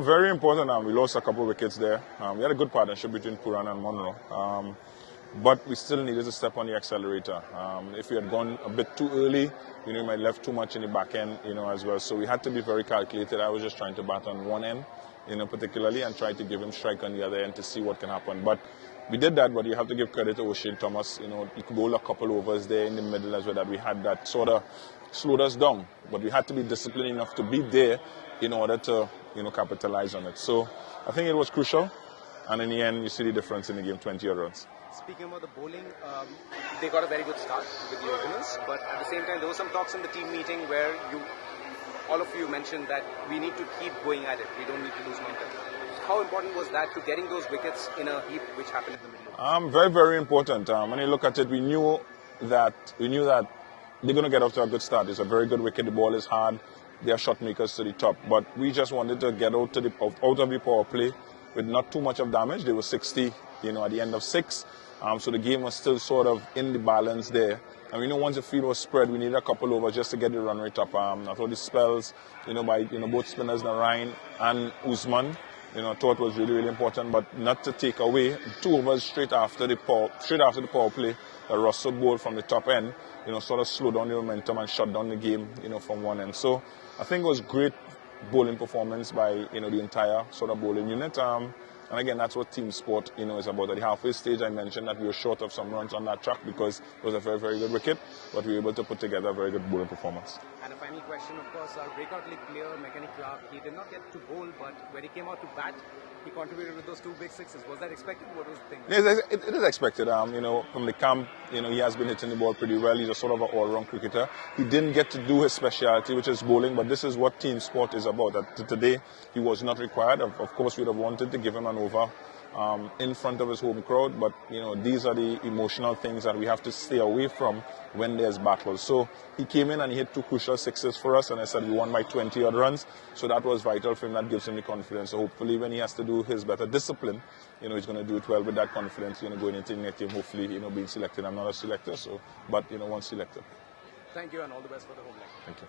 Very important. We lost a couple of wickets there. We had a good partnership between Puran and Monroe. But we still needed to step on the accelerator. If we had gone a bit too early, we might have left too much in the back end, as well. So we had to be very calculated. I was just trying to bat on one end, particularly, and try to give him strike on the other end to see what can happen. But we did that, but you have to give credit to O'Shane Thomas. He could bowl a couple overs there in the middle as well that we had that sort of slowed us down. But we had to be disciplined enough to be there in order to, capitalize on it. So I think it was crucial. And in the end, you see the difference in the game, 20-odd runs. Speaking about the bowling, they got a very good start with the openers, but at the same time, there were some talks in the team meeting where all of you mentioned that we need to keep going at it. We don't need to lose momentum. How important was that to getting those wickets in a heap which happened in the middle? Very, very important. When you look at it, we knew that they're going to get off to a good start. It's a very good wicket. The ball is hard. They are shot makers to the top, but we just wanted to get out of the power play with not too much of damage. They were 60, at the end of 6. So the game was still sort of in the balance there. And we know once the field was spread, we needed a couple overs just to get the run rate up. I thought the spells, by both spinners, Narayan and Usman, I thought was really, really important, but not to take away 2 overs straight after the power play. Russell bowled from the top end, sort of slowed down the momentum and shut down the game, from one end. So I think it was great bowling performance by, the entire sort of bowling unit. And again, that's what team sport, is about. At the halfway stage, I mentioned that we were short of some runs on that track because it was a very, very good wicket, but we were able to put together a very good bowling performance. And a final question, of course, our breakout league player, Mechanic Clark, he did not get to bowl, but when he came out to bat, he contributed with those 2 big sixes. Was that expected? What was the thing? Yes, it is expected. From the camp, he has been hitting the ball pretty well. He's a sort of an all-round cricketer. He didn't get to do his specialty, which is bowling, but this is what team sport is about. Today, he was not required. Of course, we'd have wanted to give him an over in front of his home crowd, but these are the emotional things that we have to stay away from when there's battles. So he came in and he hit 2 crucial sixes for us, and I said we won by 20-odd runs. So that was vital for him. That gives him the confidence. So hopefully when he has to do his better discipline, he's going to do it well with that confidence, going into the next game, hopefully, being selected. I'm not a selector, but, one selector. Thank you, and all the best for the home leg. Thank you.